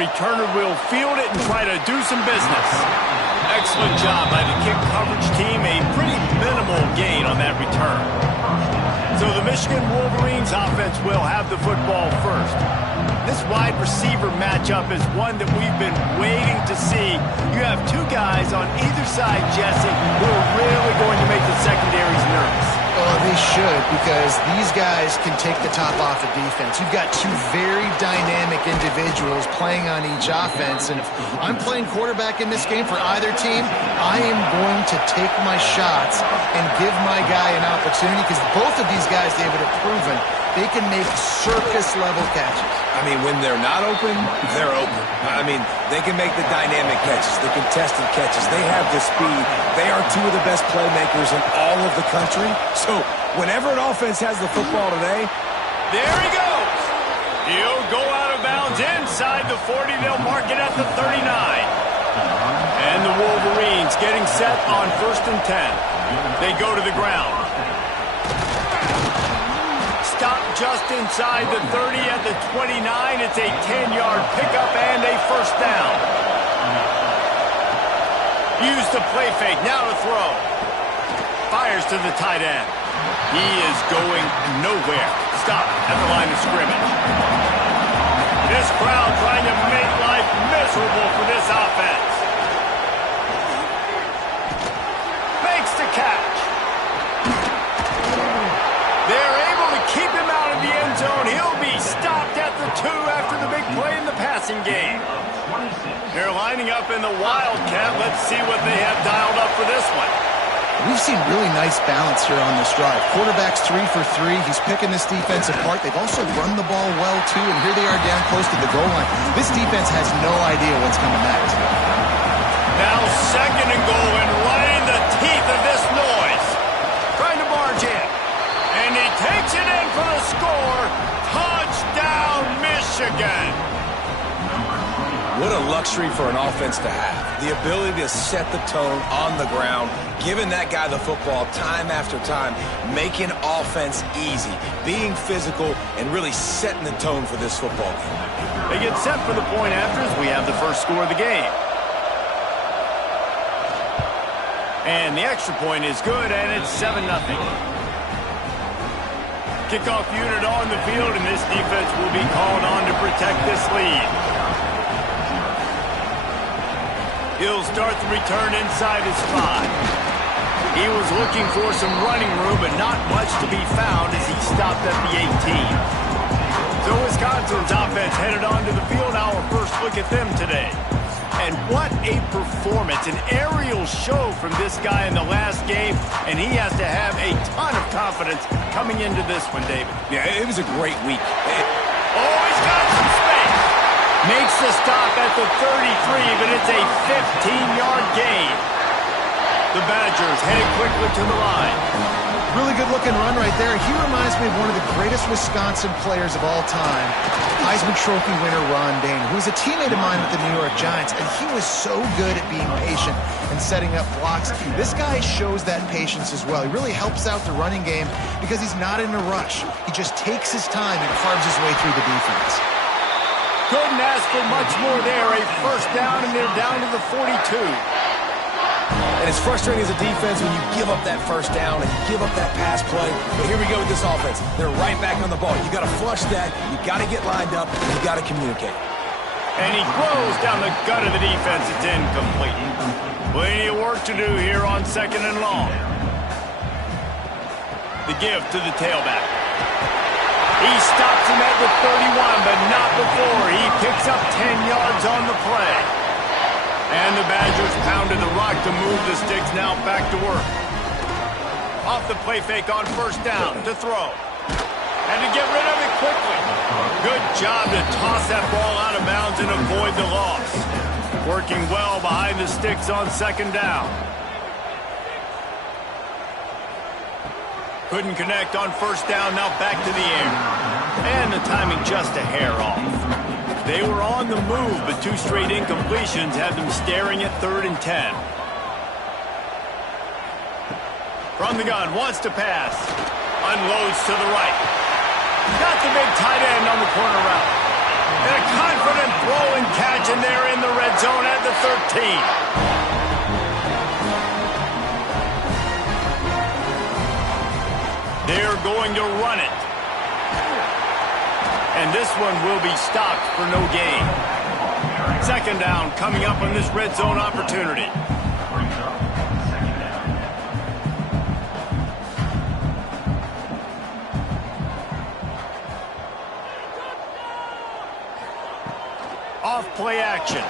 returner will field it and try to do some business. Excellent job by the kick coverage team. A pretty minimal gain on that return. So the Michigan Wolverines offense will have the football first. This wide receiver matchup is one that we've been waiting to see. You have two guys on either side, Jesse, who are really going to make the secondaries nervous. Oh, they should, because these guys can take the top off of defense. You've got two very dynamic individuals playing on each offense, and if I'm playing quarterback in this game for either team, I am going to take my shots and give my guy an opportunity, because both of these guys, David, have proven they can make circus-level catches. I mean, when they're not open, they're open. I mean, they can make the dynamic catches, the contested catches. They have the speed. They are two of the best playmakers in all of the country. So whenever an offense has the football today, there he goes. He'll go out of bounds inside the 40. They'll mark it at the 39. And the Wolverines getting set on 1st and 10. They go to the ground. Stop just inside the 30 at the 29. It's a 10-yard pickup and a first down. Use the play fake. Now to throw. Fires to the tight end. He is going nowhere. Stop at the line of scrimmage. This crowd trying to make life miserable for this offense. Makes the catch. They're able to keep him out of the end zone. He'll be stopped at the 2 after the big play in the passing game. They're lining up in the Wildcat. Let's see what they have dialed up for this one. We've seen really nice balance here on this drive. Quarterback's 3 for 3. He's picking this defense apart. They've also run the ball well, too, and here they are down close to the goal line. This defense has no idea what's coming next. Now 2nd and goal, and right in the teeth of this noise. Trying to barge in. And he takes it in for the score. Touchdown, Michigan. what a luxury for an offense to have. The ability to set the tone on the ground, giving that guy the football time after time, making offense easy, being physical, and really setting the tone for this football game. They get set for the point after as we have the first score of the game. And the extra point is good, and it's 7-0. Kickoff unit on the field, and this defense will be called on to protect this lead. He'll start the return inside his 5. He was looking for some running room, but not much to be found as he stopped at the 18. So Wisconsin's offense headed onto the field. Our first look at them today. And what a performance, an aerial show from this guy in the last game, and he has to have a ton of confidence coming into this one, David. Yeah, it was a great week. Oh, he's got some space. Makes the stop at the 33, but it's a 15-yard gain. The Badgers headed quickly to the line. Really good-looking run right there. He reminds me of one of the greatest Wisconsin players of all time, Heisman Trophy winner Ron Dayne, who was a teammate of mine with the New York Giants, and he was so good at being patient and setting up blocks. This guy shows that patience as well. He really helps out the running game because he's not in a rush. He just takes his time and carves his way through the defense. Couldn't ask for much more there. A first down, and they're down to the 42. And it's frustrating as a defense when you give up that first down and you give up that pass play. But here we go with this offense. They're right back on the ball. You got to flush that. You got to get lined up. You got to communicate. And he throws down the gut of the defense. It's incomplete. Plenty of work to do here on 2nd and long. The give to the tailback. He stops him at the 31, but not before. He picks up 10 yards on the play. And the Badgers pounded the rock to move the sticks. Now back to work. Off the play fake on first down to throw. And to get rid of it quickly. Good job to toss that ball out of bounds and avoid the loss. Working well behind the sticks on 2nd down. Couldn't connect on first down. Now back to the air. And the timing just a hair off. They were on the move, but 2 straight incompletions had them staring at 3rd and 10. From the gun, wants to pass. Unloads to the right. Got the big tight end on the corner route. And a confident throw and catch, and they're in the red zone at the 13. They're going to run it. And this one will be stopped for no gain. Second down coming up on this red zone opportunity. Off play action.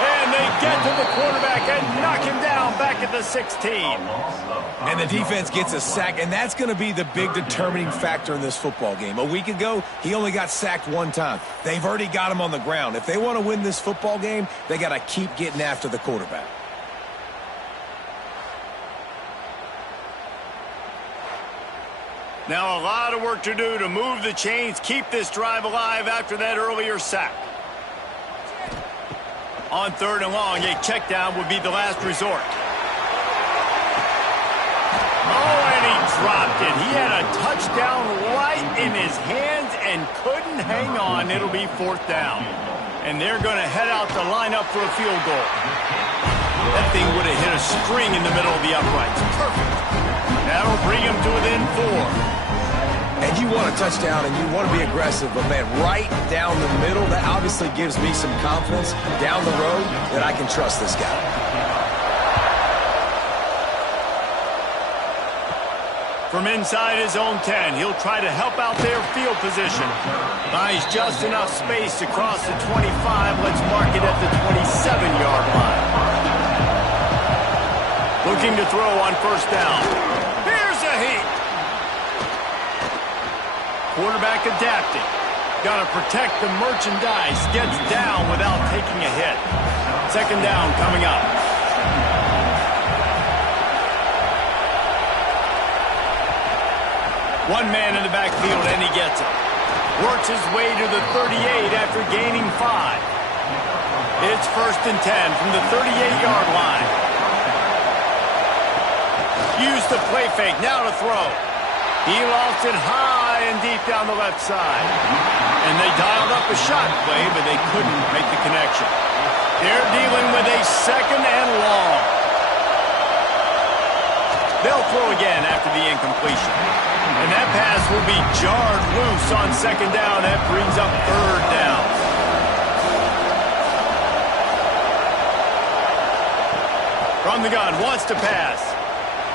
And they get to the quarterback and knock him down back at the 16. And the defense gets a sack, and that's going to be the big determining factor in this football game. A week ago, he only got sacked one time. They've already got him on the ground. If they want to win this football game, they got to keep getting after the quarterback. Now a lot of work to do to move the chains, keep this drive alive after that earlier sack. On third and long, a check down would be the last resort. Oh, and he dropped it. He had a touchdown right in his hands and couldn't hang on. It'll be fourth down. And they're going to head out to line up for a field goal. That thing would have hit a string in the middle of the uprights. Perfect. That'll bring him to within 4. And you want a touchdown and you want to be aggressive, but man, right down the middle, that obviously gives me some confidence down the road that I can trust this guy. From inside his own 10, he'll try to help out their field position. Buys just enough space to cross the 25. Let's mark it at the 27-yard line. Looking to throw on first down. Here's a heat. Quarterback adapting. Got to protect the merchandise. Gets down without taking a hit. Second down coming up. One man in the backfield, and he gets it. Works his way to the 38 after gaining 5. It's first and 10 from the 38-yard line. Use the play fake. Now to throw. He lost it high and deep down the left side. And they dialed up a shot play, but they couldn't make the connection. They're dealing with a second and long. They'll throw again after the incompletion. And that pass will be jarred loose on second down. That brings up third down. From the gun, wants to pass.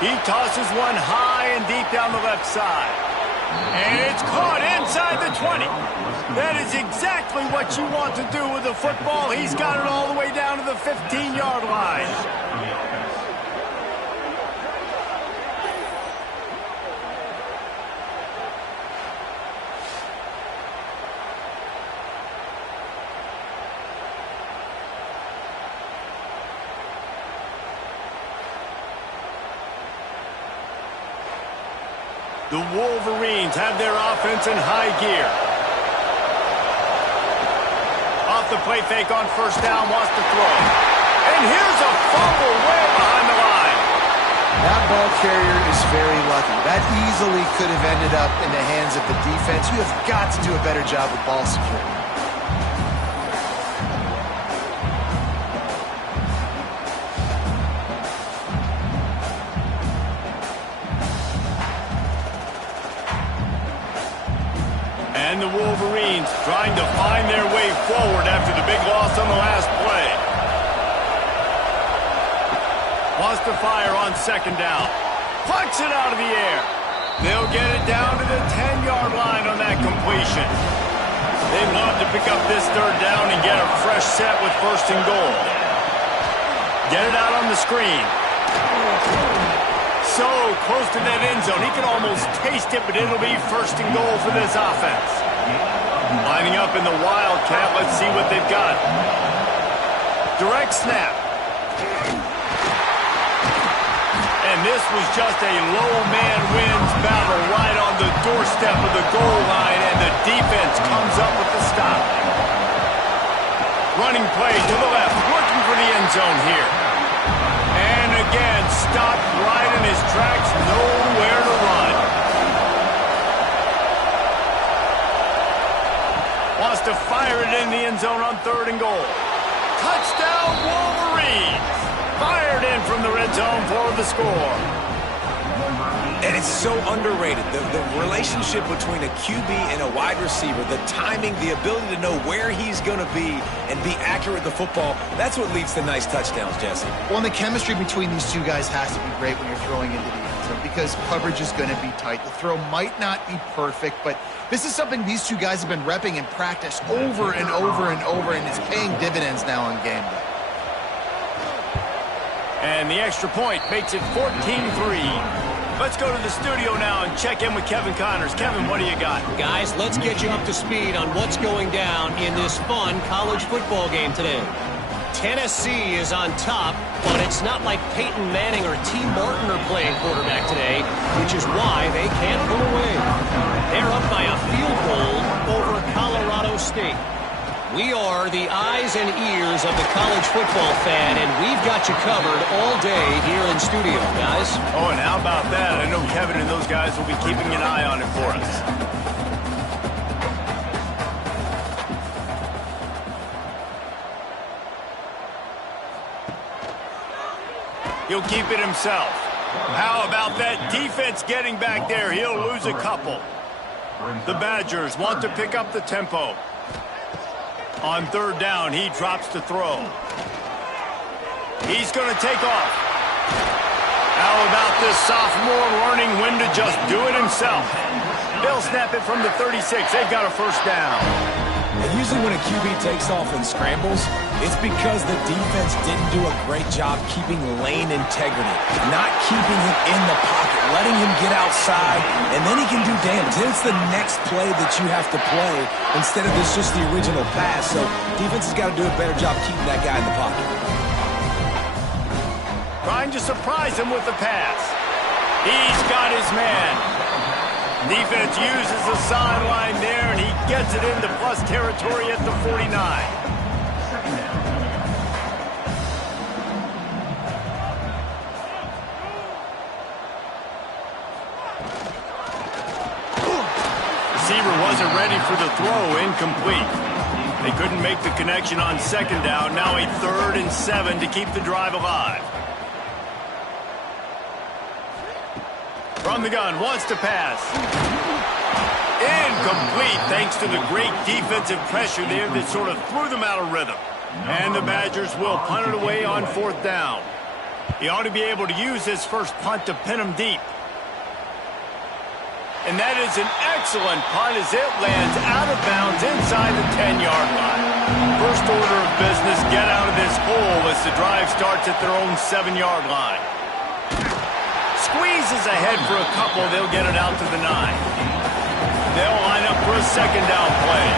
He tosses one high and deep down the left side. And it's caught inside the 20. That is exactly what you want to do with the football. He's got it all the way down to the 15-yard line. The Wolverines have their offense in high gear. Off the play fake on first down, wants to throw. And here's a fumble way behind the line. That ball carrier is very lucky. That easily could have ended up in the hands of the defense. You have got to do a better job with ball security. And the Wolverines trying to find their way forward after the big loss on the last play. Wants to fire on second down. Plucks it out of the air. They'll get it down to the 10-yard line on that completion. They'd love to pick up this third down and get a fresh set with first and goal. Get it out on the screen. So close to that end zone. He can almost taste it, but it'll be first and goal for this offense. Lining up in the Wildcat. Let's see what they've got. Direct snap. And this was just a low man wins battle right on the doorstep of the goal line, and the defense comes up with the stop. Running play to the left, looking for the end zone here. And again, stopped right in his tracks, nowhere to run. Wants to fire it in the end zone on 3rd and goal. Touchdown, Wolverines! Fired in from the red zone for the score. And it's so underrated. The relationship between a QB and a wide receiver, the timing, the ability to know where he's going to be and be accurate with the football, that's what leads to nice touchdowns, Jesse. Well, and the chemistry between these two guys has to be great when you're throwing into the end zone because coverage is going to be tight. The throw might not be perfect, but this is something these two guys have been repping in practice over and over and over, and it's paying dividends now on game day. And the extra point makes it 14-3. Let's go to the studio now and check in with Kevin Connors. Kevin, what do you got? Guys, let's get you up to speed on what's going down in this fun college football game today. Tennessee is on top, but it's not like Peyton Manning or T. Martin are playing quarterback today, which is why they can't pull away. They're up by a field goal over Colorado State. We are the eyes and ears of the college football fan, and we've got you covered all day here in studio, guys. Oh, and how about that? I know Kevin and those guys will be keeping an eye on it for us. He'll keep it himself. How about that defense getting back there? He'll lose a couple. The Badgers want to pick up the tempo. On 3rd down, he drops to throw. He's going to take off. How about this sophomore learning when to just do it himself? They'll snap it from the 36. They've got a 1st down. And usually when a QB takes off and scrambles, it's because the defense didn't do a great job keeping lane integrity, not keeping him in the pocket, letting him get outside, and then he can do damage. Then it's the next play that you have to play instead of just the original pass. So defense has got to do a better job keeping that guy in the pocket. Trying to surprise him with the pass. He's got his man. Defense uses the sideline there, and he gets it into plus territory at the 49. Receiver wasn't ready for the throw, incomplete. They couldn't make the connection on 2nd down. Now a 3rd and 7 to keep the drive alive. From the gun, wants to pass. Incomplete, thanks to the great defensive pressure there that sort of threw them out of rhythm. And the Badgers will punt it away on 4th down. He ought to be able to use his first punt to pin him deep. And that is an excellent punt as it lands out of bounds inside the 10-yard line. First order of business, get out of this hole as the drive starts at their own 7-yard line. Squeezes ahead for a couple, they'll get it out to the 9. They'll line up for a 2nd down play.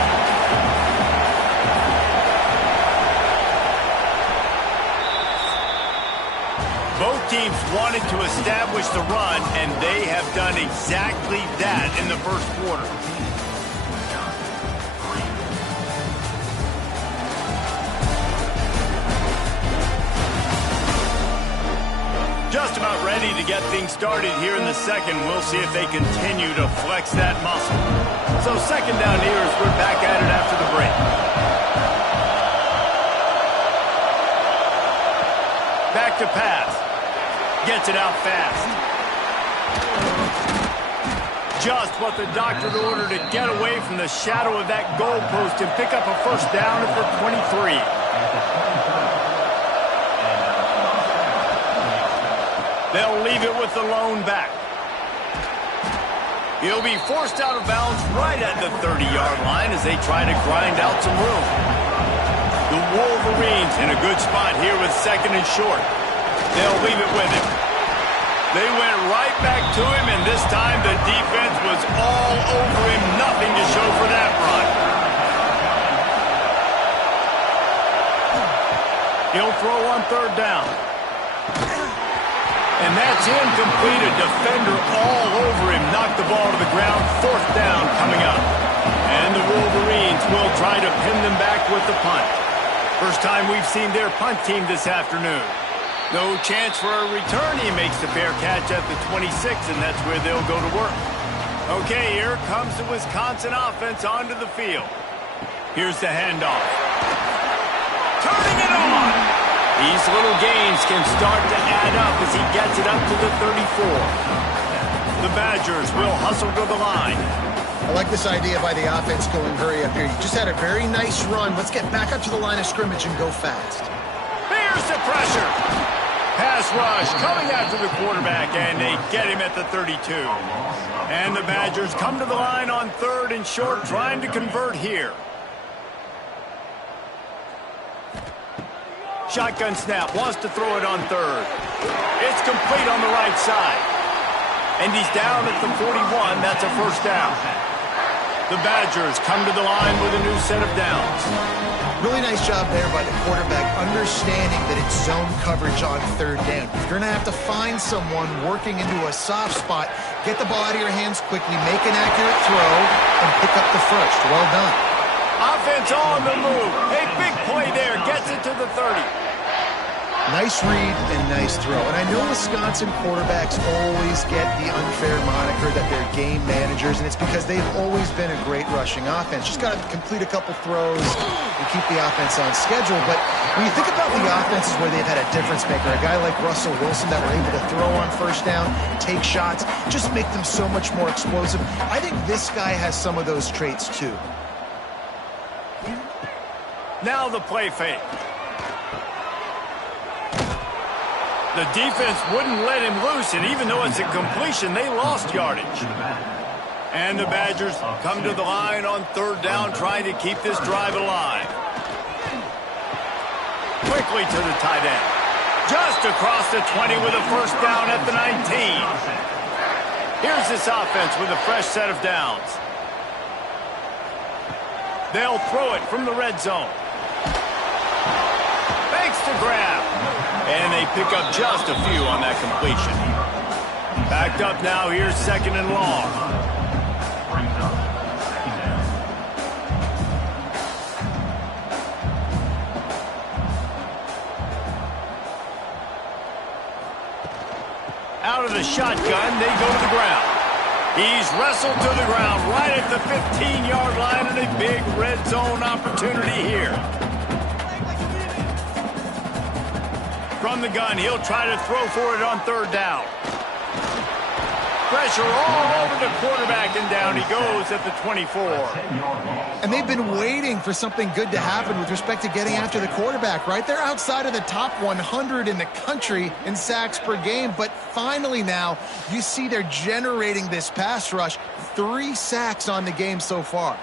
Both teams wanted to establish the run, and they have done exactly that in the 1st quarter. Just about ready to get things started here in the 2nd. We'll see if they continue to flex that muscle. So 2nd down here as we're back at it after the break. Back to pass. Gets it out fast. Just what the doctor ordered to get away from the shadow of that goalpost and pick up a 1st down at the 23. They'll leave it with the lone back. He'll be forced out of bounds right at the 30-yard line as they try to grind out some room. The Wolverines in a good spot here with 2nd and short. They'll leave it with him. They went right back to him, and this time the defense was all over him. Nothing to show for that run. He'll throw on 3rd down. And that's incomplete. A defender all over him. Knocked the ball to the ground. 4th down coming up. And the Wolverines will try to pin them back with the punt. First time we've seen their punt team this afternoon. No chance for a return. He makes the fair catch at the 26, and that's where they'll go to work. Okay, here comes the Wisconsin offense onto the field. Here's the handoff. Turning it on. These little gains can start to add up as he gets it up to the 34. The Badgers will hustle to the line. I like this idea by the offense going hurry up here. You just had a very nice run. Let's get back up to the line of scrimmage and go fast. Here's the pressure. Pass rush coming after the quarterback, and they get him at the 32. And the Badgers come to the line on 3rd and short, trying to convert here. Shotgun snap, wants to throw it on 3rd. It's complete on the right side. And he's down at the 41. That's a first down. The Badgers come to the line with a new set of downs. Really nice job there by the quarterback, understanding that it's zone coverage on 3rd down. If you're going to have to find someone working into a soft spot, get the ball out of your hands quickly, make an accurate throw, and pick up the first. Well done. Offense on the move. A big play there. Gets it to the 30. Nice read and nice throw. And I know Wisconsin quarterbacks always get the unfair moniker that they're game managers, and it's because they've always been a great rushing offense. Just got to complete a couple throws and keep the offense on schedule. But when you think about the offenses where they've had a difference maker, a guy like Russell Wilson that were able to throw on first down, take shots, just make them so much more explosive. I think this guy has some of those traits too. Now the play fake. The defense wouldn't let him loose, and even though it's a completion, they lost yardage. And the Badgers come to the line on 3rd down, trying to keep this drive alive. Quickly to the tight end. Just across the 20 with a first down at the 19. Here's this offense with a fresh set of downs. They'll throw it from the red zone. Fakes to grab. And they pick up just a few on that completion. Backed up now, here's 2nd and long. Out of the shotgun, they go to the ground. He's wrestled to the ground right at the 15-yard line, and a big red zone opportunity here. From the gun, he'll try to throw for it on 3rd down. Pressure all over the quarterback, and down he goes at the 24. And they've been waiting for something good to happen with respect to getting after the quarterback, right? They're outside of the top 100 in the country in sacks per game, but finally now you see they're generating this pass rush. 3 sacks on the game so far.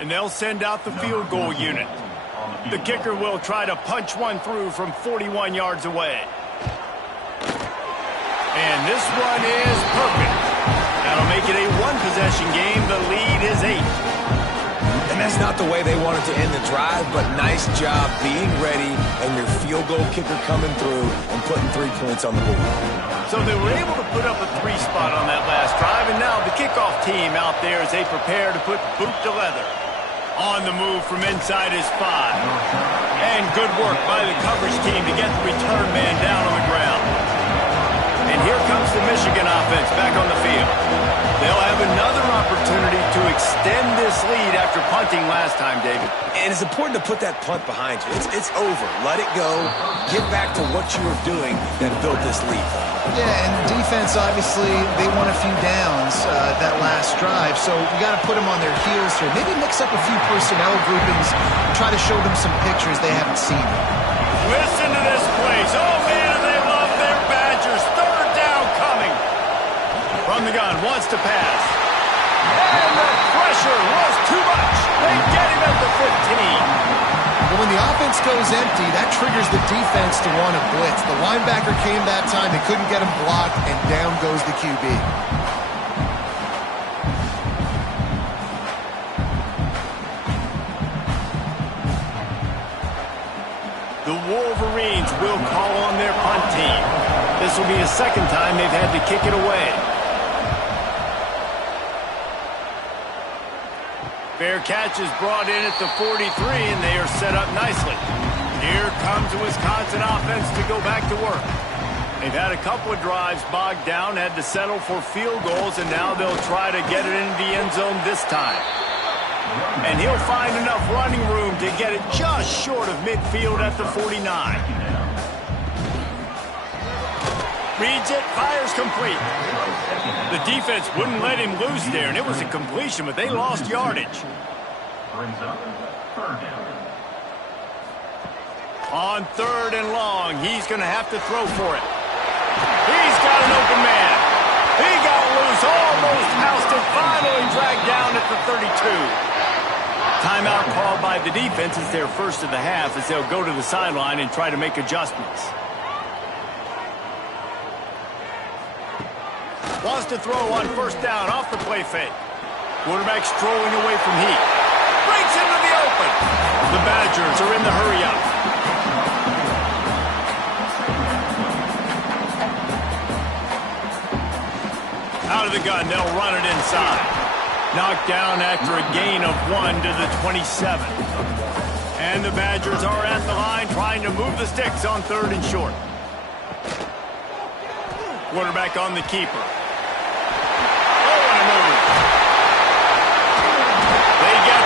And they'll send out the field goal unit. The kicker will try to punch one through from 41 yards away. And this one is perfect. That'll make it a 1-possession game. The lead is 8. And that's not the way they wanted to end the drive, but nice job being ready and your field goal kicker coming through and putting 3 points on the board. So they were able to put up a 3 spot on that last drive, and now the kickoff team out there as they prepare to put boot to leather. On the move from inside his 5. And good work by the coverage team to get the return man down on the ground. And here comes the Michigan offense back on the field. They'll have another opportunity to extend this lead after punting last time, David. And it's important to put that punt behind you. It's over. Let it go. Get back to what you were doing that built this lead. Yeah, and defense, obviously, they won a few downs that last drive, so you got to put them on their heels here. Maybe mix up a few personnel groupings, try to show them some pictures they haven't seen. Listen to this place. Oh, man, they love their Badgers. 3rd down coming. From the gun, wants to pass. And the pressure was too much. They get him at the 15. But when the offense goes empty, that triggers the defense to want to blitz. The linebacker came that time. They couldn't get him blocked, and down goes the QB. The Wolverines will call on their punt team. This will be the 2nd time they've had to kick it away. Fair catch is brought in at the 43, and they are set up nicely. Here comes the Wisconsin offense to go back to work. They've had a couple of drives bogged down, had to settle for field goals, and now they'll try to get it into the end zone this time. And he'll find enough running room to get it just short of midfield at the 49. Reads it, fires complete. The defense wouldn't let him loose there, and it was a completion, but they lost yardage. On 3rd and long, he's going to have to throw for it. He's got an open man. He got loose, almost ousted, finally dragged down at the 32. Timeout called by the defense is their first of the half as they'll go to the sideline and try to make adjustments. Wants to throw on 1st down off the play fake. Quarterback strolling away from Heat. Breaks into the open. The Badgers are in the hurry-up. Out of the gun, they'll run it inside. Knocked down after a gain of 1 to the 27. And the Badgers are at the line trying to move the sticks on 3rd and short. Quarterback on the keeper.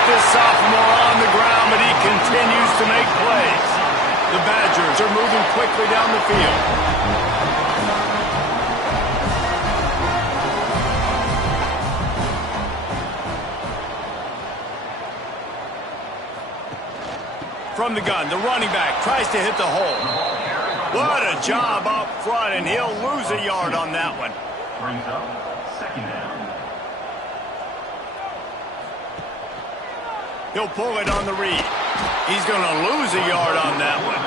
This sophomore on the ground, but he continues to make plays. The Badgers are moving quickly down the field. From the gun, the running back tries to hit the hole. What a job up front, and he'll lose a yard on that one. Brings up 2nd down. He'll pull it on the read. He's going to lose a yard on that one.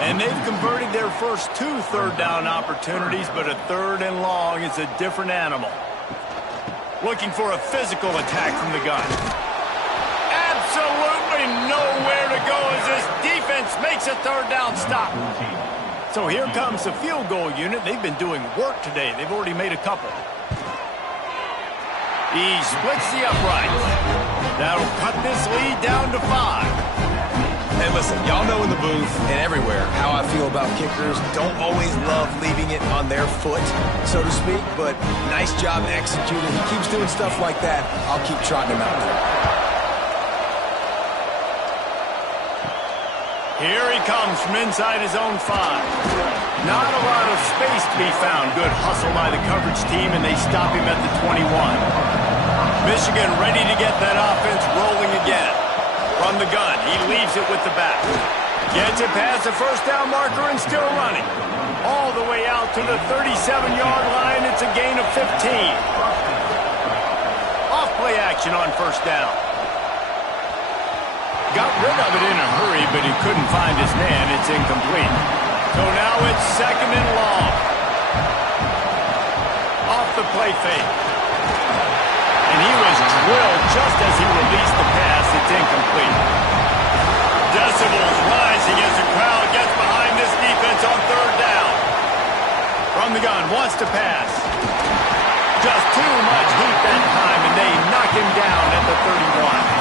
And they've converted their first 2 3rd down opportunities, but a 3rd and long is a different animal. Looking for a physical attack from the gun. Absolutely nowhere to go as this defense makes a 3rd down stop. So here comes the field goal unit. They've been doing work today. They've already made a couple. He splits the uprights. That'll cut this lead down to 5. And listen, y'all know in the booth and everywhere how I feel about kickers. Don't always love leaving it on their foot, so to speak, but nice job executing. He keeps doing stuff like that. I'll keep trotting him out there. Here he comes from inside his own 5. Not a lot of space to be found. Good hustle by the coverage team, and they stop him at the 21. Michigan ready to get that offense rolling again. From the gun, he leaves it with the back. Gets it past the 1st down marker and still running. All the way out to the 37-yard line. It's a gain of 15. Off play action on 1st down. Got rid of it in a hurry, but he couldn't find his man. It's incomplete. So now it's 2nd and long. Off the play fake. And he was drilled just as he released the pass. It's incomplete. Decibels rising as the crowd gets behind this defense on 3rd down. From the gun, wants to pass. Just too much heat that time, and they knock him down at the 31.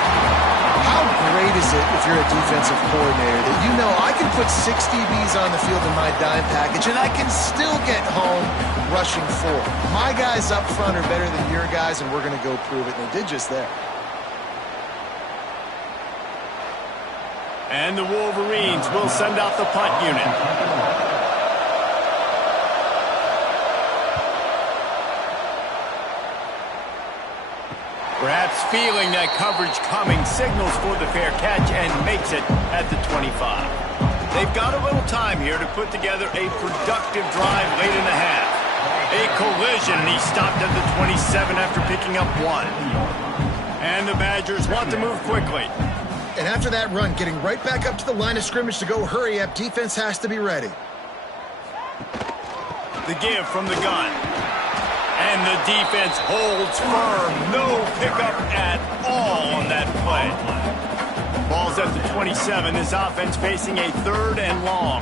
How great is it if you're a defensive coordinator that you know I can put 6 DBs on the field in my dime package and I can still get home rushing 4. My guys up front are better than your guys, and we're going to go prove it, and they did just that. And the Wolverines will send out the punt unit. Perhaps feeling that coverage coming, signals for the fair catch and makes it at the 25. They've got a little time here to put together a productive drive late in the half. A collision, and he stopped at the 27 after picking up 1. And the Badgers want to move quickly. And after that run, getting right back up to the line of scrimmage to go hurry up, defense has to be ready. The give from the gun. And the defense holds firm. No pickup at all on that play. Ball's at the 27. This offense facing a 3rd and long.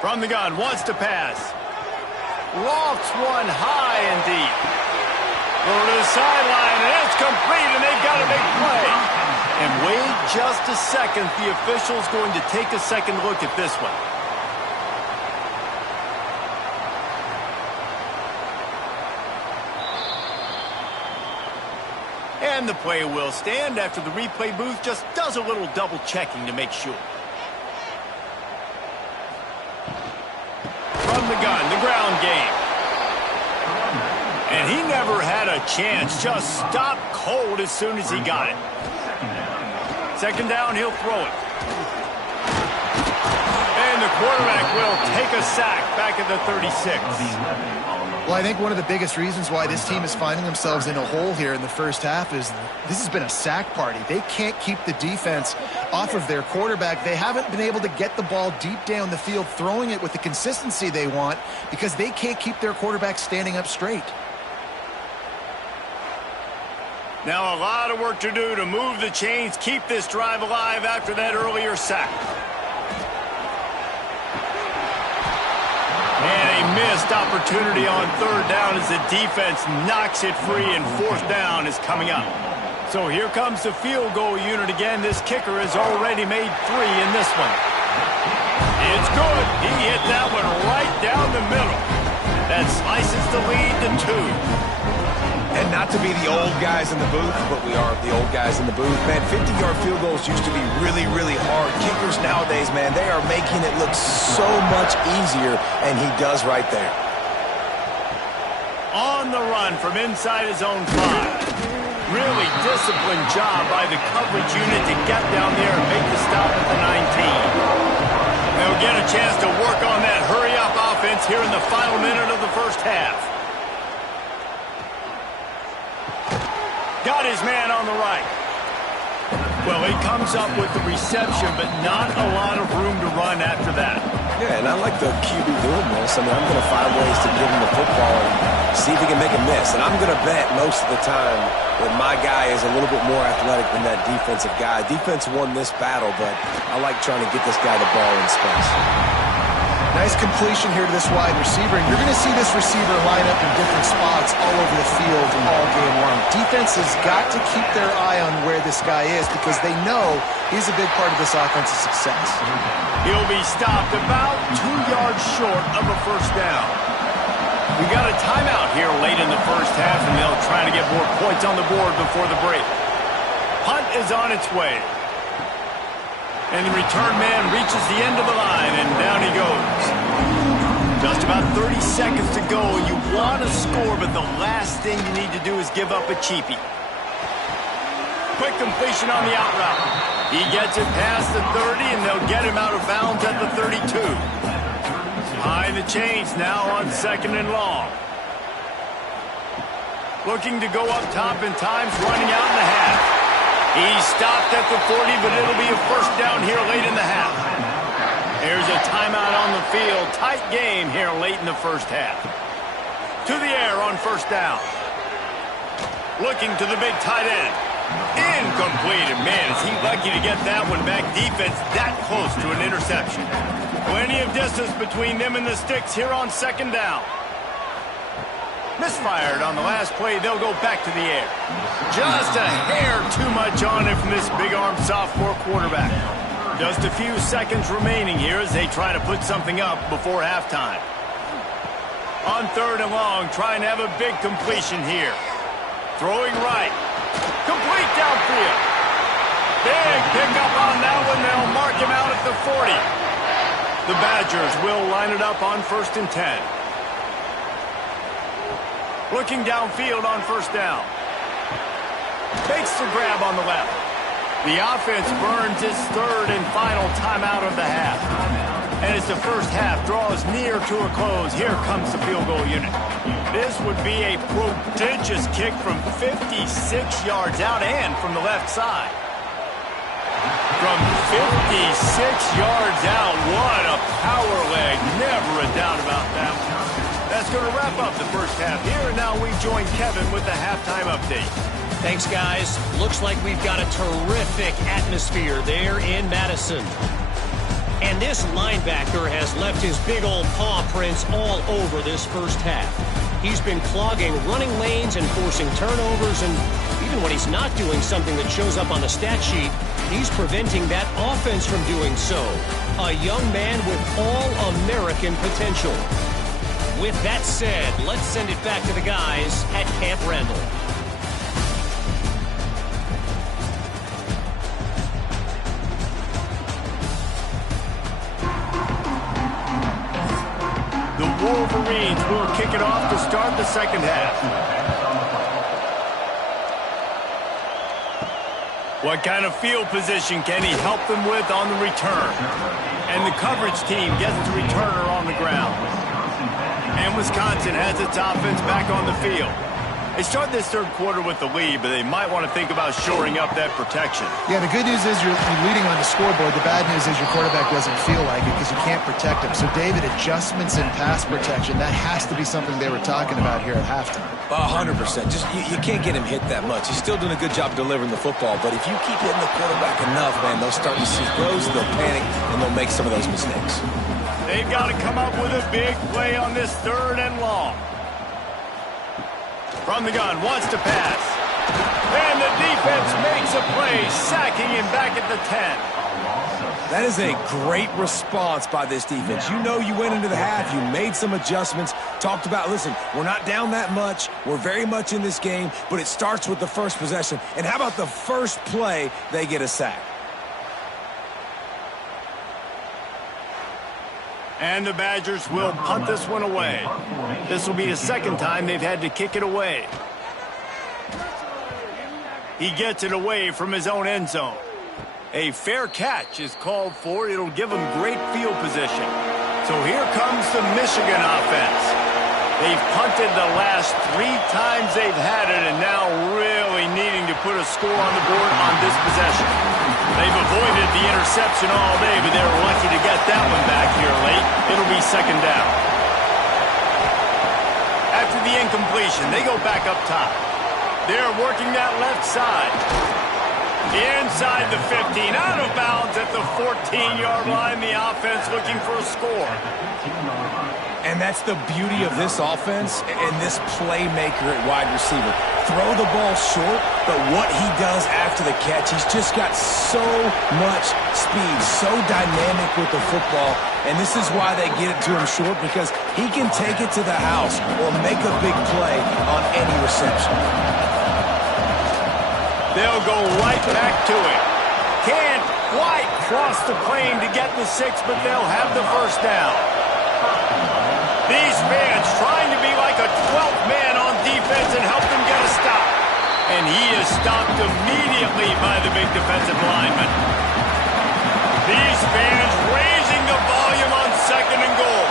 From the gun, wants to pass. Lofts one high and deep. Over to the sideline, and it's complete, and they've got a big play. And wait just a second. The official's going to take a second look at this one. And the play will stand after the replay booth just does a little double checking to make sure. From the gun, the ground game. And he never had a chance. Just stopped cold as soon as he got it. Second down, he'll throw it. And the quarterback will take a sack back at the 36. Well, I think one of the biggest reasons why this team is finding themselves in a hole here in the first half is this has been a sack party. They can't keep the defense off of their quarterback. They haven't been able to get the ball deep down the field, throwing it with the consistency they want because they can't keep their quarterback standing up straight. Now a lot of work to do to move the chains, keep this drive alive after that earlier sack. And a missed opportunity on third down as the defense knocks it free, and fourth down is coming up. So here comes the field goal unit again. This kicker has already made 3 in this one. It's good. He hit that one right down the middle. That slices the lead to 2. And not to be the old guys in the booth, but we are the old guys in the booth. Man, 50-yard field goals used to be really, really hard. Kickers nowadays, man, they are making it look so much easier, and he does right there. On the run from inside his own 5. Really disciplined job by the coverage unit to get down there and make the stop at the 19. They'll get a chance to work on that hurry-up offense here in the final minute of the first half. Got his man on the right. Well, he comes up with the reception, but not a lot of room to run after that. Yeah, and I like the QB doing this. I mean, I'm going to find ways to give him the football and see if he can make a miss. And I'm going to bet most of the time that my guy is a little bit more athletic than that defensive guy. Defense won this battle, but I like trying to get this guy the ball in space. Nice completion here to this wide receiver, and you're going to see this receiver line up in different spots all over the field all game long. Defense has got to keep their eye on where this guy is because they know he's a big part of this offensive success. He'll be stopped about 2 yards short of a first down. We got a timeout here late in the first half, and they'll try to get more points on the board before the break. Punt is on its way. And the return man reaches the end of the line, and down he goes. Just about 30 seconds to go. You want to score, but the last thing you need to do is give up a cheapie. Quick completion on the out route. He gets it past the 30, and they'll get him out of bounds at the 32. Behind the chains now on 2nd and long. Looking to go up top, and time's running out in the half. He stopped at the 40, but it'll be a first down here late in the half. There's a timeout on the field. Tight game here late in the first half. To the air on first down. Looking to the big tight end. Incomplete. And man, is he lucky to get that one back. Defense that close to an interception. Plenty of distance between them and the sticks here on 2nd down. Misfired on the last play. They'll go back to the air. Just a hair too much on it from this big-armed sophomore quarterback. Just a few seconds remaining here as they try to put something up before halftime. On 3rd and long, trying to have a big completion here. Throwing right. Complete downfield. Big pickup on that one. They'll mark him out at the 40. The Badgers will line it up on 1st and 10. Looking downfield on first down. Fakes the grab on the left. The offense burns its 3rd and final timeout of the half. And as the first half draws near to a close, here comes the field goal unit. This would be a prodigious kick from 56 yards out and from the left side. From 56 yards out, what a power leg. Never a doubt about that one. That's going to wrap up the first half here, and now we join Kevin with the halftime update. Thanks, guys. Looks like we've got a terrific atmosphere there in Madison. And this linebacker has left his big old paw prints all over this first half. He's been clogging running lanes and forcing turnovers, and even when he's not doing something that shows up on the stat sheet, he's preventing that offense from doing so. A young man with all-American potential. With that said, let's send it back to the guys at Camp Randall. screens. We'll kick it off to start the second half. What kind of field position can he help them with on the return? And the coverage team gets the returner on the ground. And Wisconsin has its offense back on the field. They start this third quarter with the lead, but they might want to think about shoring up that protection. Yeah, the good news is you're leading on the scoreboard. The bad news is your quarterback doesn't feel like it because you can't protect him. So, David, adjustments in pass protection, that has to be something they were talking about here at halftime. 100%. Just you can't get him hit that much. He's still doing a good job delivering the football, but if you keep hitting the quarterback enough, man, they'll start to see throws, they'll panic, and they'll make some of those mistakes. They've got to come up with a big play on this 3rd and long. From the gun, wants to pass. And the defense makes a play, sacking him back at the 10. That is a great response by this defense. You know you went into the half, you made some adjustments, talked about, listen, we're not down that much, we're very much in this game, but it starts with the first possession. And how about the first play, they get a sack? And the Badgers will punt this one away. This will be the second time they've had to kick it away. He gets it away from his own end zone. A fair catch is called for. It'll give him great field position. So here comes the Michigan offense. They've punted the last 3 times they've had it, and now really needing to put a score on the board on this possession. They've avoided the interception all day, but they were lucky to get that one back here late. It'll be second down. After the incompletion, they go back up top. They're working that left side. Inside the 15, out of bounds at the 14-yard line. The offense looking for a score. And that's the beauty of this offense and this playmaker at wide receiver. Throw the ball short, but what he does after the catch, he's just got so much speed, so dynamic with the football. And this is why they get it to him short, because he can take it to the house or make a big play on any reception. They'll go right back to it. Can't quite cross the plane to get the 6, but they'll have the first down. These fans trying to be like a 12th man on defense and help them get a stop. And he is stopped immediately by the big defensive lineman. These fans raising the volume on 2nd and goal.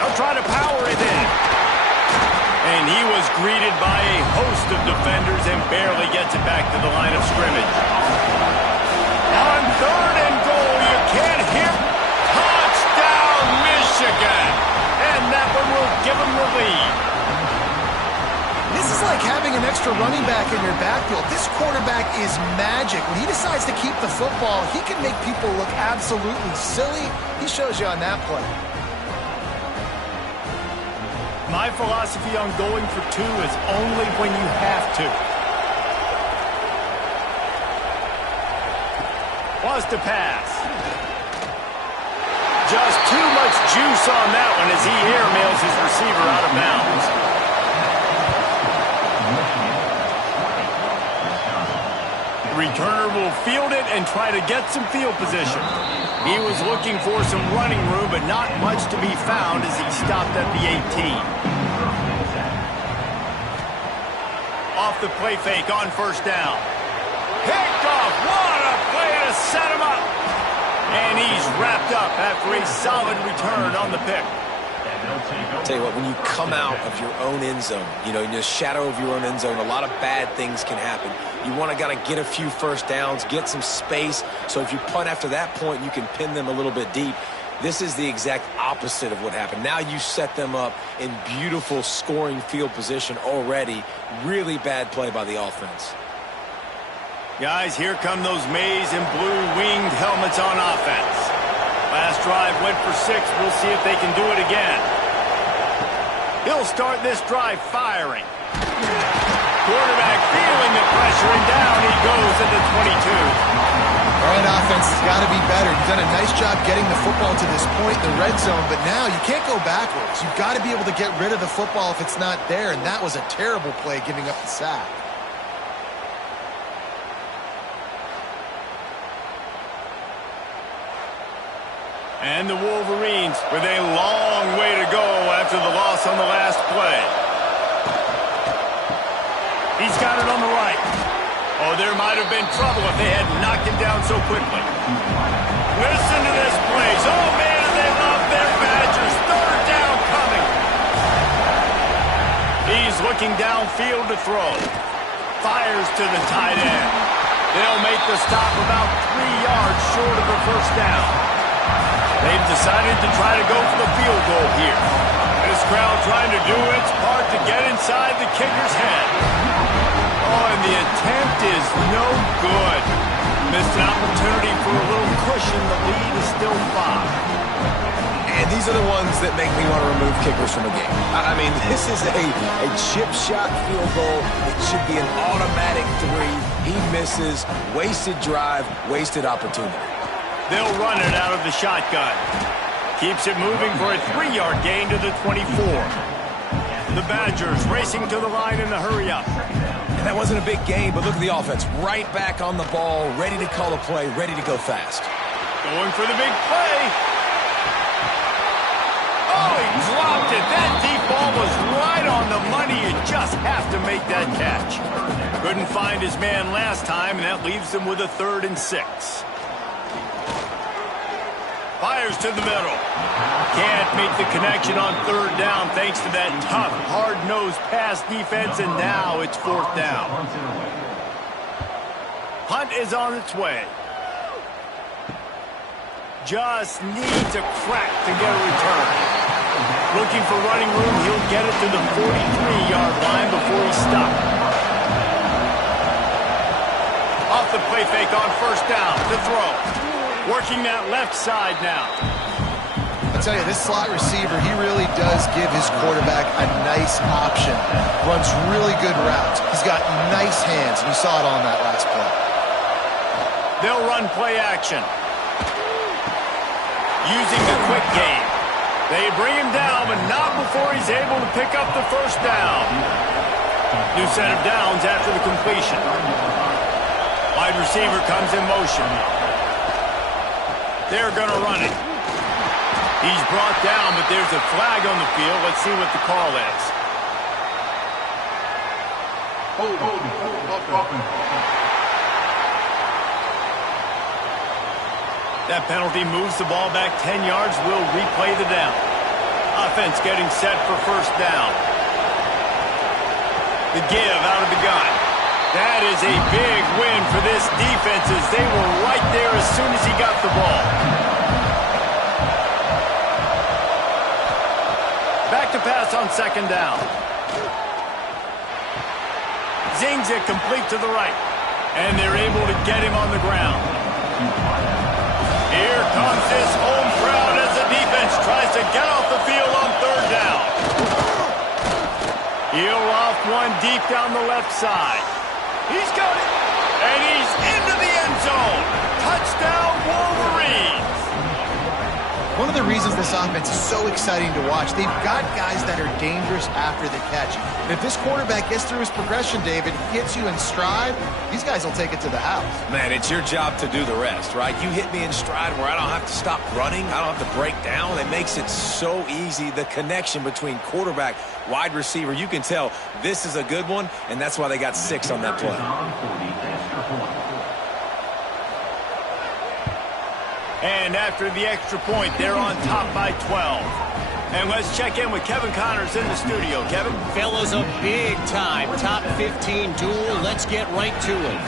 They'll try to power it in. And he was greeted by a host of defenders and barely gets it back to the line of scrimmage. On 3rd and goal, you can't hear. Touchdown, Michigan! And that one will give them the lead. This is like having an extra running back in your backfield. This quarterback is magic. When he decides to keep the football, he can make people look absolutely silly. He shows you on that play. My philosophy on going for 2 is only when you have to. Wants to pass. Just too much juice on that one as he airmails his receiver out of bounds. The returner will field it and try to get some field position. He was looking for some running room, but not much to be found as he stopped at the 18. Off the play fake on first down. Picked off. What a play to set him up. And he's wrapped up after a solid return on the pick. Tell you what, when you come out of your own end zone, in the shadow of your own end zone, a lot of bad things can happen. You want to get a few first downs, get some space, so if you punt after that point, you can pin them a little bit deep. This is the exact opposite of what happened. Now you set them up in beautiful scoring field position already. Really bad play by the offense. Guys, here come those maize and blue winged helmets on offense. Last drive went for 6. We'll see if they can do it again. He'll start this drive firing. Quarterback feeling the pressure, and down he goes at the 22. All right, offense has got to be better. You've done a nice job getting the football to this point in the red zone, but now you can't go backwards. You've got to be able to get rid of the football if it's not there, and that was a terrible play giving up the sack. And the Wolverines with a long way to go after the loss on the last play. He's got it on the right. Oh, there might have been trouble if they had knocked him down so quickly. Listen to this place. Oh, man, they love their Badgers. Third down coming. He's looking downfield to throw. Fires to the tight end. They'll make the stop about 3 yards short of the first down. They've decided to try to go for the field goal here. This crowd trying to do its part to get inside the kicker's head. Oh, and the attempt is no good. Missed an opportunity for a little cushion. The lead is still 5. And these are the ones that make me want to remove kickers from a game. I mean, this is a chip shot field goal. It should be an automatic 3. He misses. Wasted drive, wasted opportunity. They'll run it out of the shotgun. Keeps it moving for a 3-yard gain to the 24. The Badgers racing to the line in the hurry-up. And that wasn't a big gain, but look at the offense. Right back on the ball, ready to call a play, ready to go fast. Going for the big play. Oh, he dropped it. That deep ball was right on the money. You just have to make that catch. Couldn't find his man last time, and that leaves him with a 3rd and 6. Fires to the middle. Can't make the connection on 3rd down thanks to that tough, hard-nosed pass defense, and now it's 4th down. Hunt is on its way. Just needs a crack to get a return. Looking for running room, he'll get it to the 43-yard line before he stopped. Off the play fake on 1st down to throw. Working that left side now. I tell you, this slot receiver, he really does give his quarterback a nice option. Runs really good routes. He's got nice hands, and you saw it on that last play. They'll run play action. Using the quick game. They bring him down, but not before he's able to pick up the 1st down. New set of downs after the completion. Wide receiver comes in motion. They're going to run it. He's brought down, but there's a flag on the field. Let's see what the call is. That penalty moves the ball back 10 yards. We'll replay the down. Offense getting set for 1st down. The give out of the gun. That is a big win for this defense as they were right there as soon as he got the ball. Back to pass on 2nd down. Zings it complete to the right. And they're able to get him on the ground. Here comes this home crowd as the defense tries to get off the field on 3rd down. He'll off one deep down the left side. He's got it, and he's into the end zone. Touchdown, Wolverines. One of the reasons this offense is so exciting to watch, they've got guys that are dangerous after the catch. And if this quarterback gets through his progression, David, hits you in stride, these guys will take it to the house. Man, it's your job to do the rest, right? You hit me in stride where I don't have to stop running. I don't have to break down. It makes it so easy. The connection between quarterback, wide receiver, you can tell this is a good one, and that's why they got 6 on that play. And after the extra point, they're on top by 12. And let's check in with Kevin Connors in the studio. Kevin? Fellas, a big-time top 15 duel. Let's get right to it.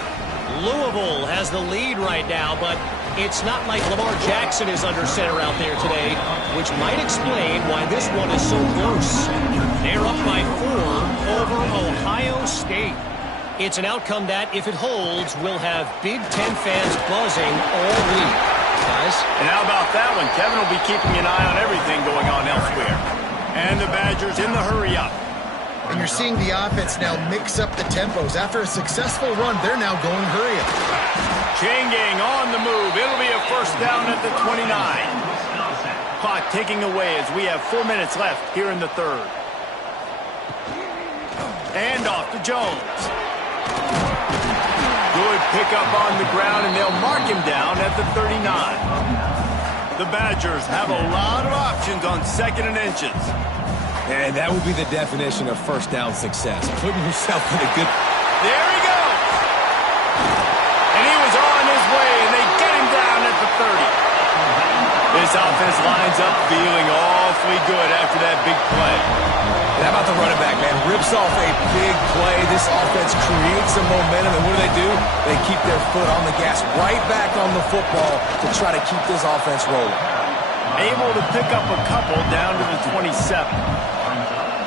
Louisville has the lead right now, but it's not like Lamar Jackson is under center out there today, which might explain why this one is so close. They're up by 4 over Ohio State. It's an outcome that, if it holds, will have Big Ten fans buzzing all week. Guys? And how about that one? Kevin will be keeping an eye on everything going on elsewhere. And the Badgers in the hurry-up. And you're seeing the offense now mix up the tempos. After a successful run, they're now going hurry-up. Changing on the move. It'll be a 1st down at the 29. Clock ticking away as we have 4 minutes left here in the 3rd. And off to Jones. Good pickup on the ground, and they'll mark him down at the 39. The Badgers have a lot of options on 2nd and inches. And that would be the definition of first down success. Putting yourself in a good... There he goes! And he was on his way, and they get him down at the 30. This offense lines up feeling awfully good after that big play. And how about the running back, man? Rips off a big play. This offense creates some momentum, and what do? They keep their foot on the gas right back on the football to try to keep this offense rolling. Able to pick up a couple down to the 27.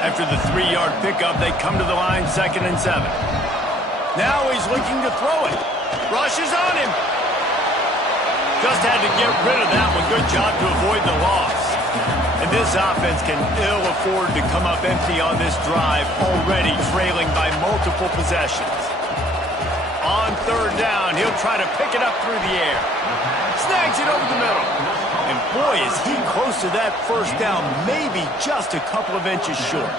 After the 3-yard pickup, they come to the line 2nd and 7. Now he's looking to throw it. Rush is on him. Just had to get rid of that one. Good job to avoid the loss. And this offense can ill afford to come up empty on this drive, already trailing by multiple possessions. On 3rd down, he'll try to pick it up through the air. Snags it over the middle. And boy, is he close to that first down, maybe just a couple of inches short.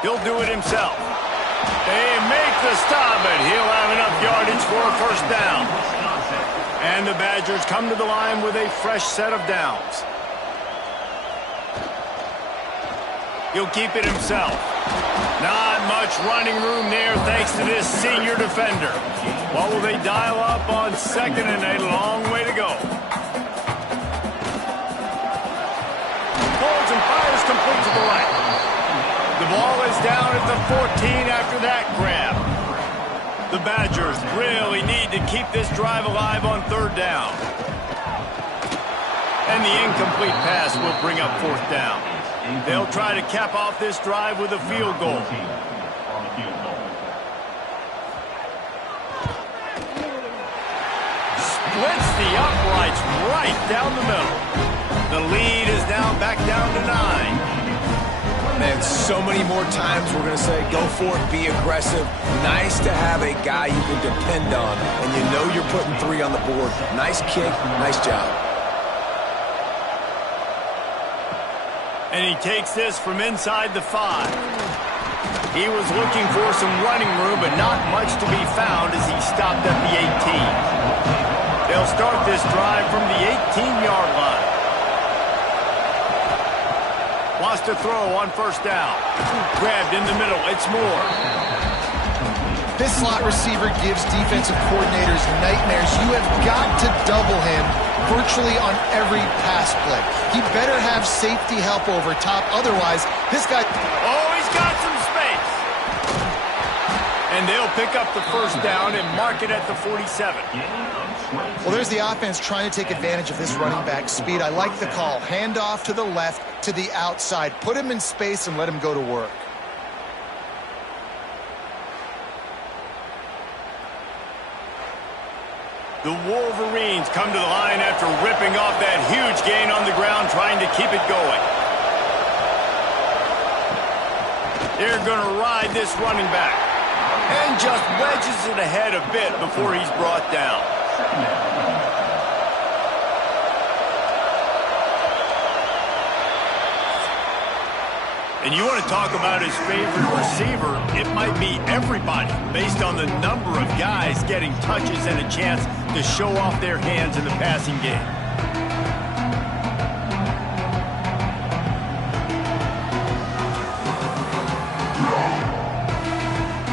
He'll do it himself. They make the stop, but he'll have enough yardage for a first down. And the Badgers come to the line with a fresh set of downs. He'll keep it himself. Not much running room there thanks to this senior defender. What will they dial up on 2nd and a long way to go? Holds and fires complete to the right. The ball is down at the 14 after that grab. The Badgers really need to keep this drive alive on 3rd down. And the incomplete pass will bring up 4th down. They'll try to cap off this drive with a field goal. Splits the uprights right down the middle. The lead is now back down to 9. Man, so many more times we're going to say, go for it, be aggressive. Nice to have a guy you can depend on, and you know you're putting 3 on the board. Nice kick, nice job. And he takes this from inside the 5. He was looking for some running room, but not much to be found as he stopped at the 18. They'll start this drive from the 18-yard line. Wants to throw on 1st down. Grabbed in the middle. It's Moore. This slot receiver gives defensive coordinators nightmares. You have got to double him virtually on every pass play. He better have safety help over top. Otherwise, this guy... Oh, he's got some space. And they'll pick up the 1st down and mark it at the 47. Well, there's the offense trying to take advantage of this running back speed. I like the call. Hand off to the left, to the outside. Put him in space and let him go to work. The Wolverines come to the line after ripping off that huge gain on the ground, trying to keep it going. They're going to ride this running back. And just wedges it ahead a bit before he's brought down. And you want to talk about his favorite receiver, it might be everybody, based on the number of guys getting touches and a chance to show off their hands in the passing game.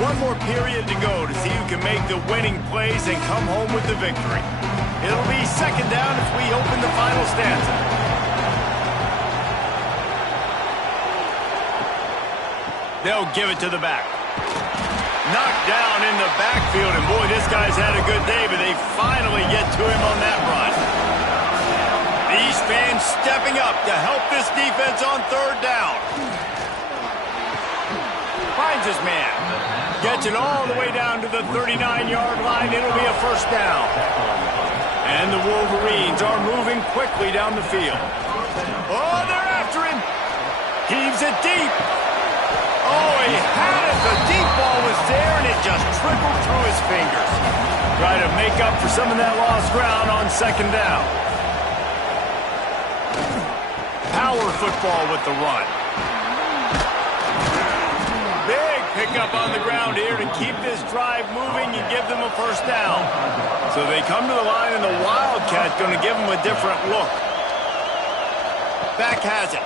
One more period to go to see who can make the winning plays and come home with the victory. It'll be 2nd down as we open the final stanza. They'll give it to the back. Knocked down in the backfield, and boy, this guy's had a good day, but they finally get to him on that run. These fans stepping up to help this defense on 3rd down. Finds his man. Gets it all the way down to the 39-yard line. It'll be a 1st down. And the Wolverines are moving quickly down the field. Oh, they're after him. Heaves it deep. Oh, he had it. The deep ball was there, and it just trickled through his fingers. Try to make up for some of that lost ground on 2nd down. Power football with the run. Big pick up on the ground here to keep this drive moving and give them a first down. So they come to the line, and the Wildcats going to give them a different look. Back has it.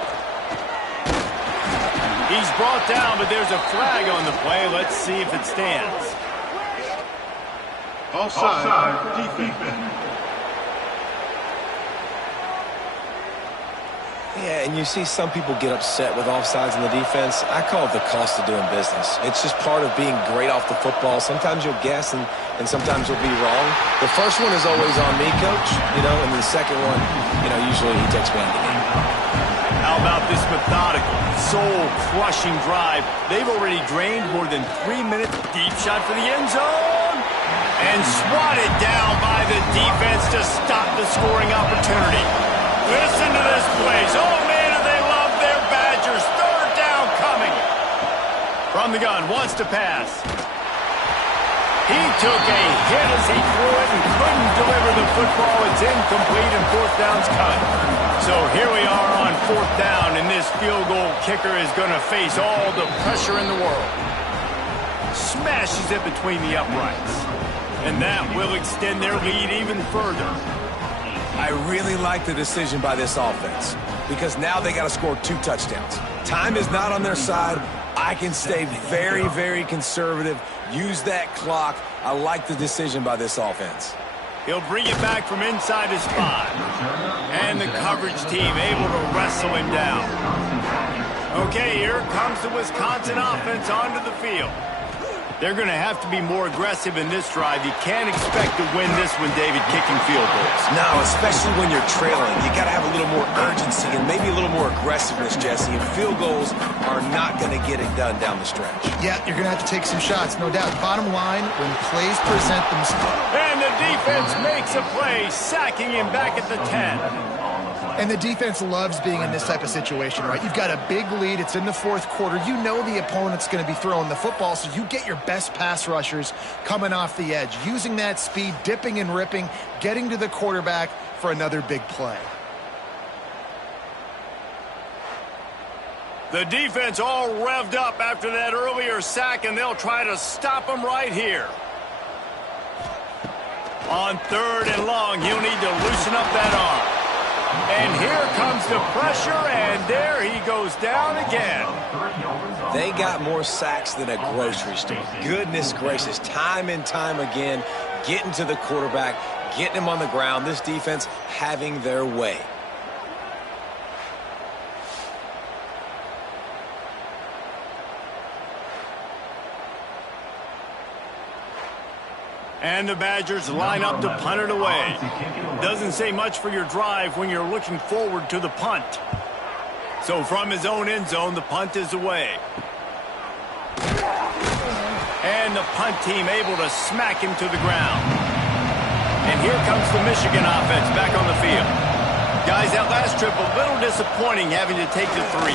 He's brought down, but there's a flag on the play. Let's see if it stands. Offside, defense. Yeah, and you see some people get upset with offsides in the defense. I call it the cost of doing business. It's just part of being great off the football. Sometimes you'll guess, and sometimes you'll be wrong. The first one is always on me, Coach, and the second one, usually he takes me out of the game. How about this methodical, soul-crushing drive? They've already drained more than 3 minutes. Deep shot for the end zone. And swatted down by the defense to stop the scoring opportunity. Listen to this place. Oh, man, do they love their Badgers. Third down coming. From the gun, wants to pass. He took a hit as he threw it and couldn't deliver the football. It's incomplete and fourth down's cut. So here we are on fourth down, and this field goal kicker is going to face all the pressure in the world. Smashes it between the uprights. And that will extend their lead even further. I really like the decision by this offense because now they got to score 2 touchdowns. Time is not on their side. I can stay very, very conservative, use that clock. I like the decision by this offense. He'll bring it back from inside his 5. And the coverage team able to wrestle him down. Okay, here comes the Wisconsin offense onto the field. They're going to have to be more aggressive in this drive. You can't expect to win this one, David, kicking field goals. No, especially when you're trailing. You got to have a little more urgency and maybe a little more aggressiveness, Jesse. And field goals are not going to get it done down the stretch. Yeah, you're going to have to take some shots, no doubt. Bottom line, when plays present themselves. And the defense makes a play, sacking him back at the 10. And the defense loves being in this type of situation, right? You've got a big lead. It's in the fourth quarter. You know the opponent's going to be throwing the football, so you get your best pass rushers coming off the edge, using that speed, dipping and ripping, getting to the quarterback for another big play. The defense all revved up after that earlier sack, and they'll try to stop him right here. On 3rd and long, he'll need to loosen up that arm. And here comes the pressure, and there he goes down again. They got more sacks than a grocery store. Goodness gracious, time and time again, getting to the quarterback, getting him on the ground. This defense having their way. And the Badgers line up to punt it away. Doesn't say much for your drive when you're looking forward to the punt. So from his own end zone, the punt is away. And the punt team able to smack him to the ground. And here comes the Michigan offense back on the field. Guys, that last trip a little disappointing having to take the 3.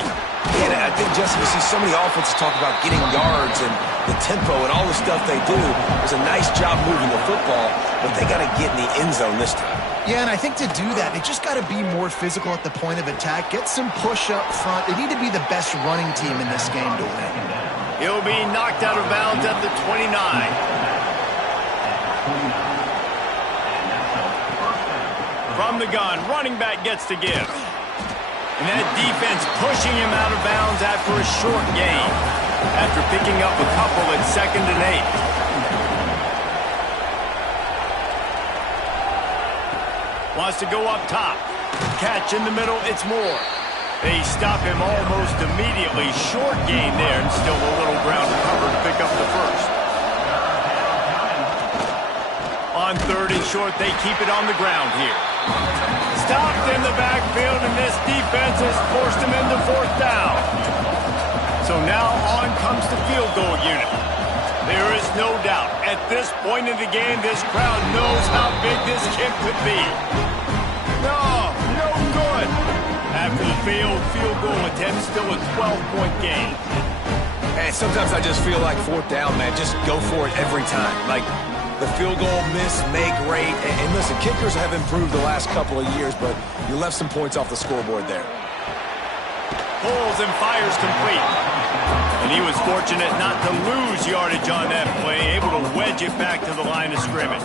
Yeah, I think, Jesse, you see so many offenses talk about getting yards and the tempo and all the stuff they do. It was a nice job moving the football, but they got to get in the end zone this time. Yeah, and I think to do that, they just got to be more physical at the point of attack, get some push up front. They need to be the best running team in this game to win. He'll be knocked out of bounds at the 29. From the gun, running back gets to give. And that defense pushing him out of bounds after a short gain. After picking up a couple at 2nd and 8. Wants to go up top. Catch in the middle, it's Moore. They stop him almost immediately. Short gain there, and still a little ground to cover to pick up the first. On 3rd and short, they keep it on the ground here. Stopped in the backfield, and this defense has forced him into 4th down. So now on comes the field goal unit. There is no doubt, at this point in the game, this crowd knows how big this kick could be. No good. After the failed field goal attempt, still a 12-point game. And sometimes I just feel like 4th down, man, just go for it every time. Like, the field goal, miss, make, rate. And listen, kickers have improved the last couple of years, but you left some points off the scoreboard there. pulls and fires complete. And he was fortunate not to lose yardage on that play, able to wedge it back to the line of scrimmage.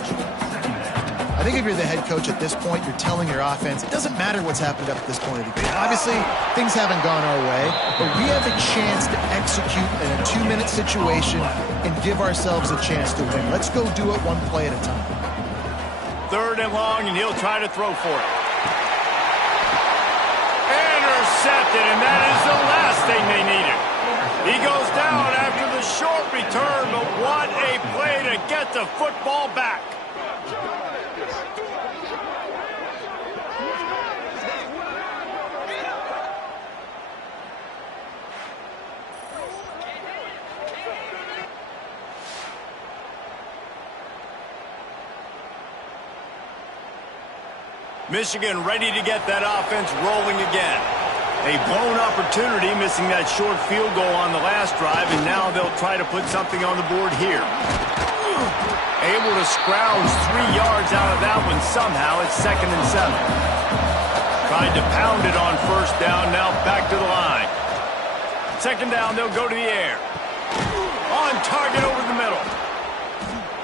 I think if you're the head coach at this point, you're telling your offense, it doesn't matter what's happened up at this point of the game. Obviously, things haven't gone our way, but we have a chance to execute in a 2-minute situation and give ourselves a chance to win. Let's go do it one play at a time. 3rd and long, and he'll try to throw for it. Intercepted, and that is the last thing they needed. He goes down after the short return, but what a play to get the football back. Michigan ready to get that offense rolling again. A blown opportunity, missing that short field goal on the last drive, and now they'll try to put something on the board here. Able to scrounge 3 yards out of that one somehow. It's 2nd and 7. Tried to pound it on 1st down, now back to the line. 2nd down, they'll go to the air. On target over the middle.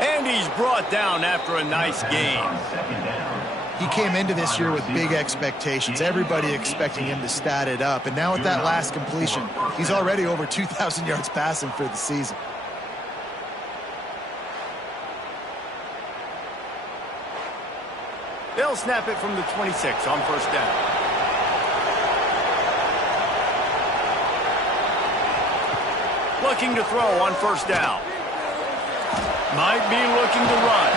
And he's brought down after a nice gain. He came into this year with big expectations. Everybody expecting him to stat it up. And now with that last completion, he's already over 2,000 yards passing for the season. They'll snap it from the 26 on 1st down. Looking to throw on 1st down. Might be looking to run.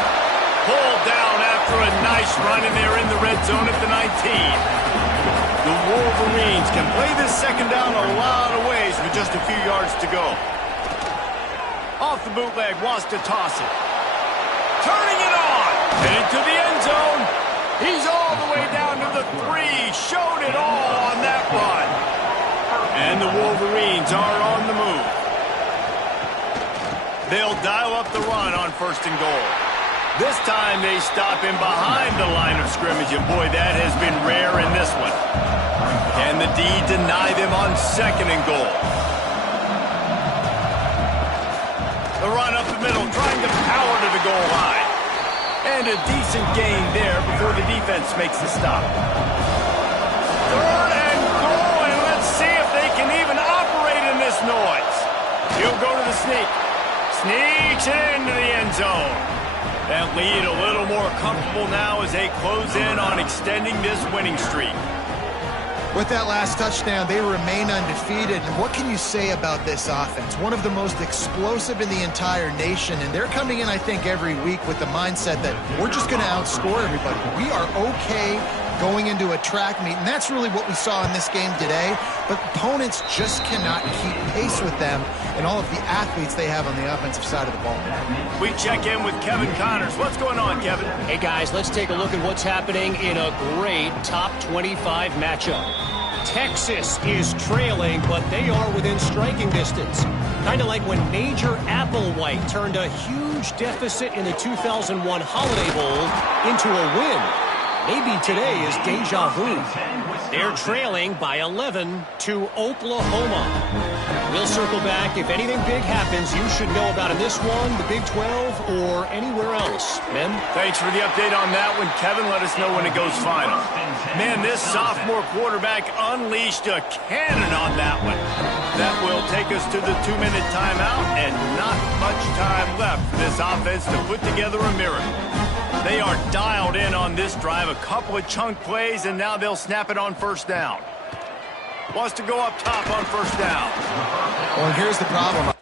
Pulled down after a nice run, and they're in the red zone at the 19. The Wolverines can play this 2nd down a lot of ways with just a few yards to go. Off the bootleg, wants to toss it. Turning it on. Headed to the end zone. He's all the way down to the 3. Showed it all on that run. And the Wolverines are on the move. They'll dial up the run on 1st and goal. This time they stop him behind the line of scrimmage, and boy, that has been rare in this one. Can the D deny them on 2nd and goal? The run up the middle, trying to power to the goal line. And a decent gain there before the defense makes the stop. 3rd and goal, and let's see if they can even operate in this noise. He'll go to the sneak. Sneaks into the end zone. That lead a little more comfortable now as they close in on extending this winning streak. With that last touchdown, they remain undefeated. And what can you say about this offense? One of the most explosive in the entire nation. And they're coming in, I think, every week with the mindset that we're just going to outscore everybody. We are okay going into a track meet. And that's really what we saw in this game today. But opponents just cannot keep pace with them and all of the athletes they have on the offensive side of the ball. We check in with Kevin Connors. What's going on, Kevin? Hey, guys, let's take a look at what's happening in a great top 25 matchup. Texas is trailing, but they are within striking distance. Kind of like when Major Applewhite turned a huge deficit in the 2001 Holiday Bowl into a win. Maybe today is deja vu. They're trailing by 11 to Oklahoma. We'll circle back. If anything big happens, you should know about in this one, the Big 12, or anywhere else. Men? Thanks for the update on that one, Kevin. Let us know when it goes final. Man, this sophomore quarterback unleashed a cannon on that one. That will take us to the 2-minute timeout, and not much time left for this offense to put together a miracle. They are dialed in on this drive, a couple of chunk plays, and now they'll snap it on 1st down. Wants to go up top on 1st down. Well, here's the problem.